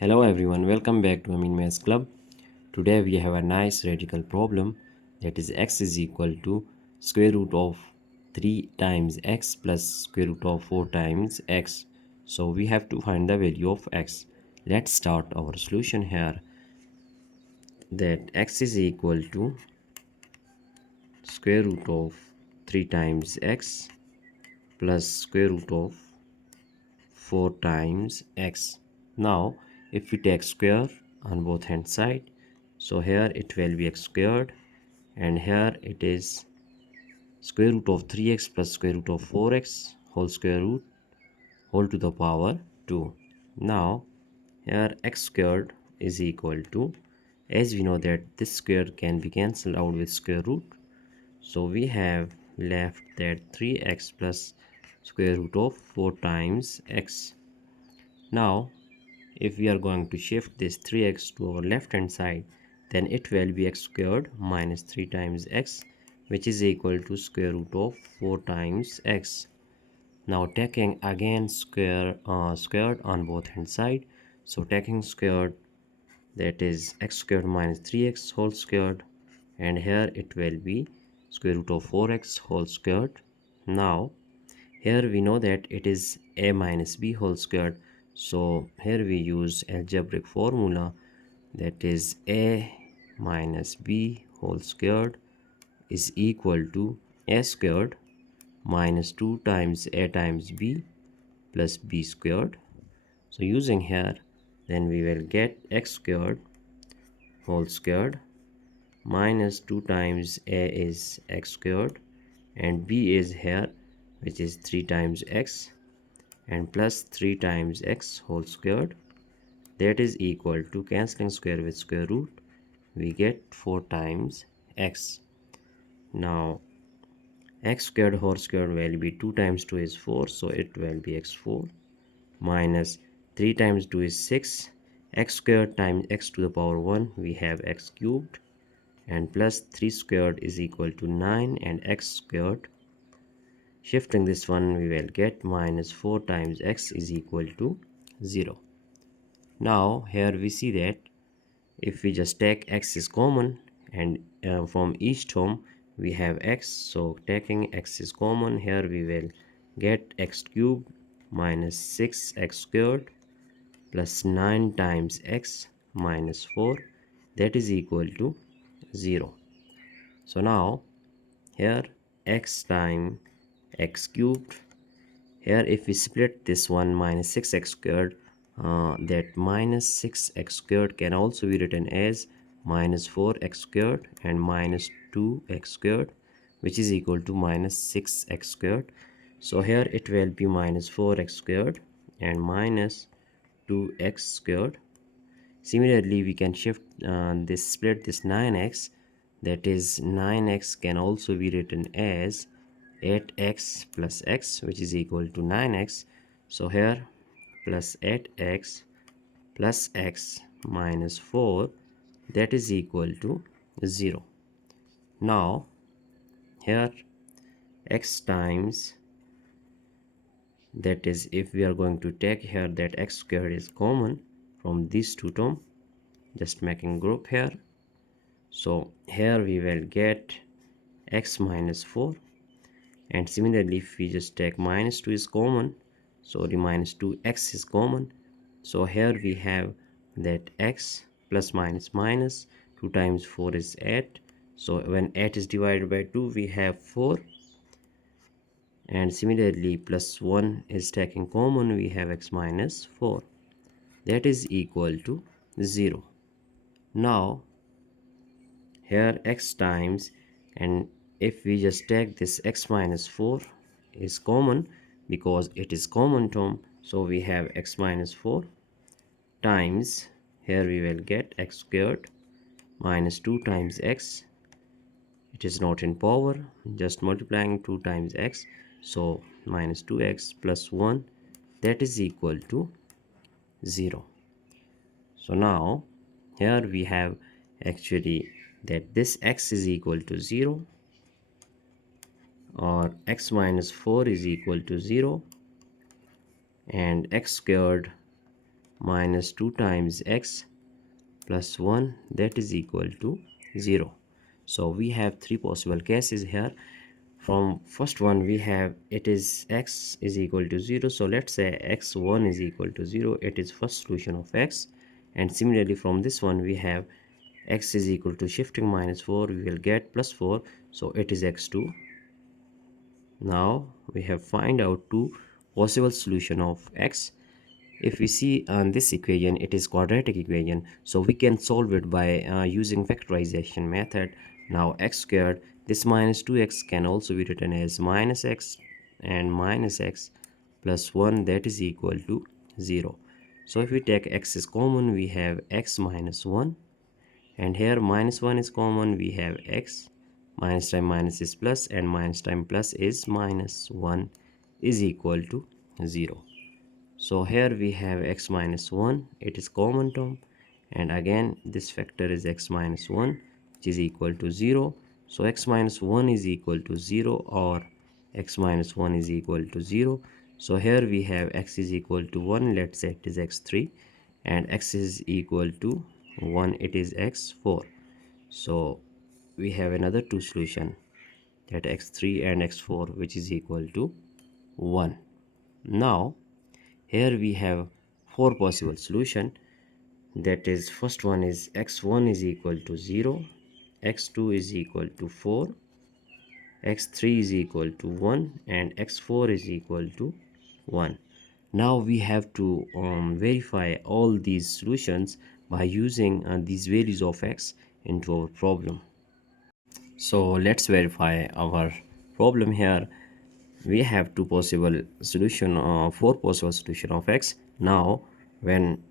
Hello everyone, welcome back to Amin Maths Club. Today we have a nice radical problem, that is x is equal to square root of 3 times x plus square root of 4 times x. So we have to find the value of x. Let's start our solution here, that x is equal to square root of 3 times x plus square root of 4 times x. Now if we take square on both hand side, so here it will be x squared, and here it is square root of 3x plus square root of 4x whole square root whole to the power 2. Now here x squared is equal to, as we know that this square can be cancelled out with square root, so we have left that 3x plus square root of 4 times x. Now if we are going to shift this 3x to our left hand side, then it will be x squared minus 3 times x, which is equal to square root of 4 times x. Now taking again squared on both hand side, so taking squared, that is x squared minus 3x whole squared, and here it will be square root of 4x whole squared. Now here we know that it is a minus b whole squared, so here we use algebraic formula, that is a minus b whole squared is equal to a squared minus 2 times a times b plus b squared. So using here, then we will get x squared whole squared minus 2 times a is x squared, and b is here, which is 3 times x, and plus 3 times x whole squared, that is equal to, cancelling square with square root, we get 4 times x. Now x squared whole squared will be 2 times 2 is 4, so it will be x4 minus 3 times 2 is 6, x squared times x to the power 1, we have x cubed, and plus 3 squared is equal to 9, and x squared, shifting this one, we will get minus 4 times x is equal to 0. Now here we see that if we just take x is common, and from each term we have x, so taking x is common, here we will get x cubed minus 6x squared plus 9 times x minus 4, that is equal to 0. So now here x times x cubed, here if we split this one minus 6x squared, that minus 6x squared can also be written as minus 4x squared and minus 2x squared, which is equal to minus 6x squared. So here it will be minus 4x squared and minus 2x squared. Similarly, we can shift this, split this 9x, that is 9x can also be written as 8x plus x, which is equal to 9x. So here plus 8x plus x minus 4, that is equal to 0. Now here x times, that is if we are going to take here that x squared is common from these two terms, just making group here, so here we will get x minus 4, and similarly if we just take minus 2 is common, so the minus 2x is common, so here we have that x plus minus minus 2 times 4 is 8, so when 8 is divided by 2 we have 4, and similarly plus 1 is taking common, we have x minus 4, that is equal to 0. Now here x times, and if we just take this x minus 4 is common because it is common term, so we have x minus 4 times, here we will get x squared minus 2 times x, it is not in power, just multiplying 2 times x, so minus 2x plus 1, that is equal to 0. So now here we have actually that this x is equal to 0, or x minus 4 is equal to 0, and x squared minus 2 times x plus 1, that is equal to 0. So we have three possible cases here. From first one we have it is x is equal to 0, so let's say x1 is equal to 0, it is first solution of x. And similarly from this one we have x is equal to shifting minus 4, we will get plus 4, so it is x2. Now we have find out two possible solution of x. If we see on this equation, it is quadratic equation, so we can solve it by using factorization method. Now x squared, this minus 2x can also be written as minus x and minus x plus 1, that is equal to 0. So if we take x is common, we have x minus 1, and here minus 1 is common, we have x minus time minus is plus, and minus time plus is minus 1 is equal to 0. So here we have x minus 1, it is common term, and again this factor is x minus 1, which is equal to 0. So x minus 1 is equal to 0, or x minus 1 is equal to 0. So here we have x is equal to 1, let's say it is x3, and x is equal to 1, it is x4. So we have another two solution, that x3 and x4, which is equal to 1. Now here we have four possible solution, that is first one is x1 is equal to 0, x2 is equal to 4, x3 is equal to 1, and x4 is equal to 1. Now we have to verify all these solutions by using these values of x into our problem. So let's verify our problem. Here we have two possible solution, four possible solution of x. Now when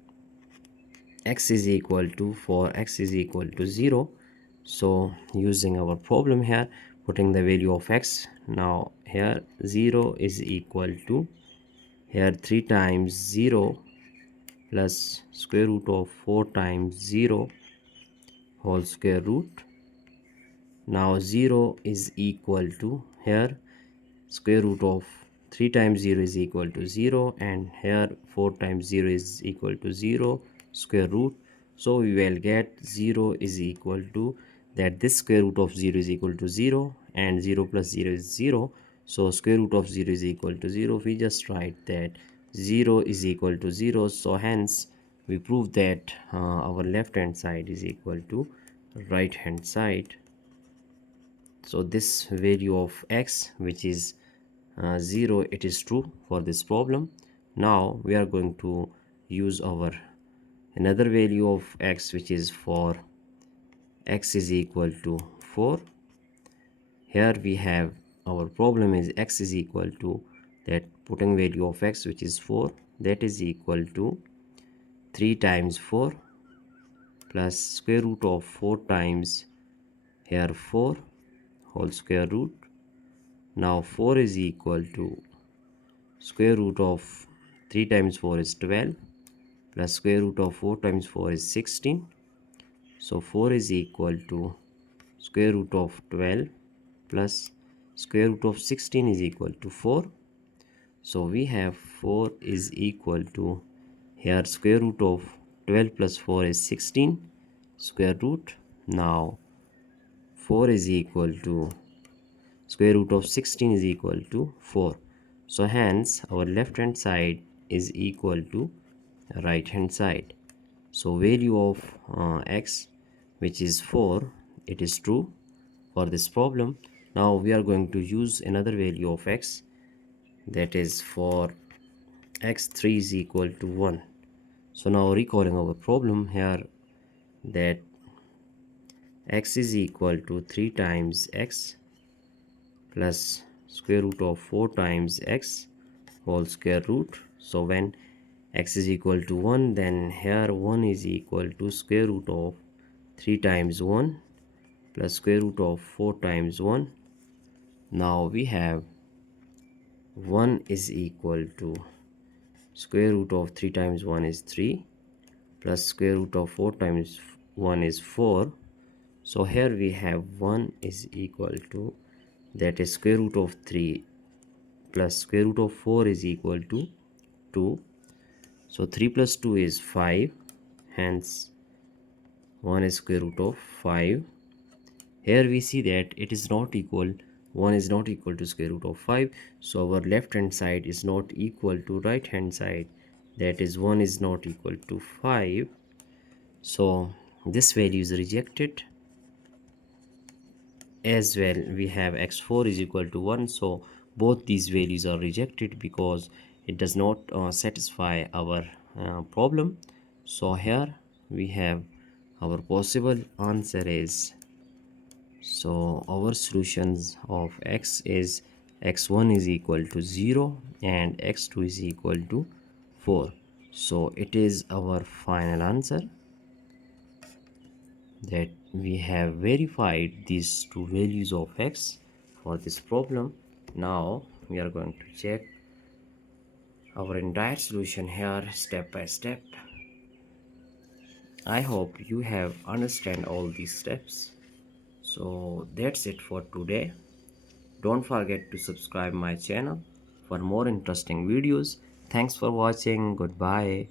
x is equal to 4, x is equal to 0, so using our problem here, putting the value of x, now here 0 is equal to, here 3 times 0 plus square root of 4 times 0 whole square root. Now 0 is equal to, here square root of 3 times 0 is equal to 0, and here 4 times 0 is equal to 0 square root. So we will get 0 is equal to, that this square root of 0 is equal to 0, and 0 plus 0 is 0, so square root of 0 is equal to 0. We just write that 0 is equal to 0, so hence we prove that our left hand side is equal to right hand side. So this value of x, which is 0, it is true for this problem. Now we are going to use our another value of x, which is for x is equal to 4. Here we have our problem is x is equal to, that putting value of x, which is 4, that is equal to 3 times 4 plus square root of 4 times here 4 whole square root. Now 4 is equal to square root of 3 times 4 is 12 plus square root of 4 times 4 is 16. So 4 is equal to square root of 12 plus square root of 16 is equal to 4. So we have 4 is equal to, here square root of 12 plus 4 is 16 square root. Now 4 is equal to square root of 16 is equal to 4. So hence our left hand side is equal to right hand side. So value of x, which is 4, it is true for this problem. Now we are going to use another value of x, that is for x3 is equal to 1. So now recalling our problem here, that x is equal to 3 times x plus square root of 4 times x whole square root. So when x is equal to 1, then here 1 is equal to square root of 3 times 1 plus square root of 4 times 1. Now we have 1 is equal to square root of 3 times 1 is 3 plus square root of 4 times 1 is 4. So here we have 1 is equal to, that is square root of 3 plus square root of 4 is equal to 2. So 3 plus 2 is 5, hence 1 is square root of 5. Here we see that it is not equal, 1 is not equal to square root of 5. So our left hand side is not equal to right hand side. That is 1 is not equal to 5. So this value is rejected. As well we have x4 is equal to 1. So both these values are rejected because it does not satisfy our problem. So here we have our possible answer is, so our solutions of x is x1 is equal to 0 and x2 is equal to 4. So it is our final answer that we have verified these two values of x for this problem. Now we are going to check our entire solution here step by step. I hope you have understand all these steps. So that's it for today. Don't forget to subscribe my channel for more interesting videos. Thanks for watching. Goodbye.